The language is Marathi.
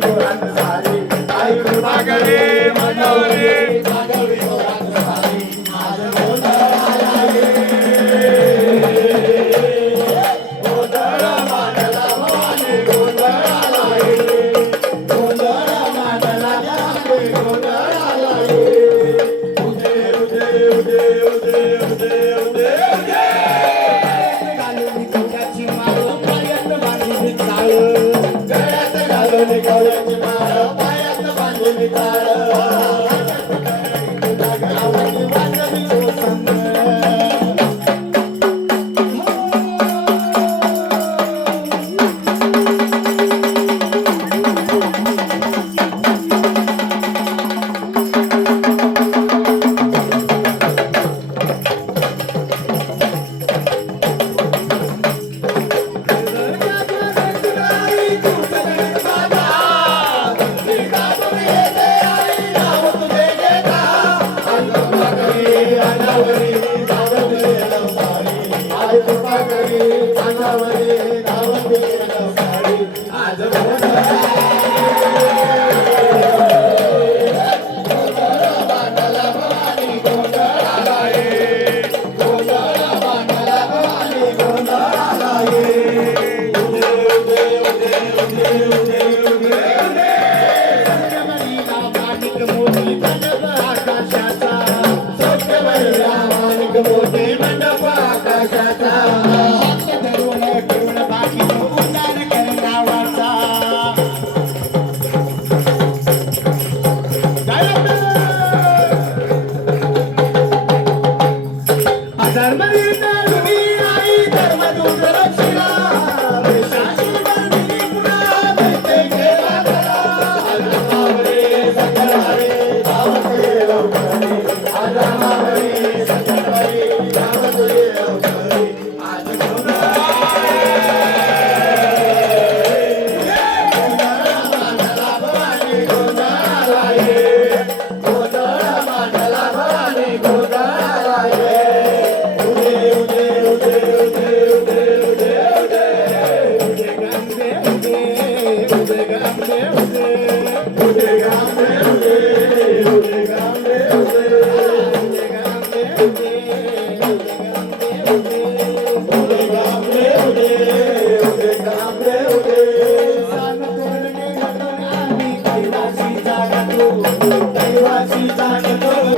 Thank. जजमा Come on, David, दैवासी जागतो दैवासी जागतो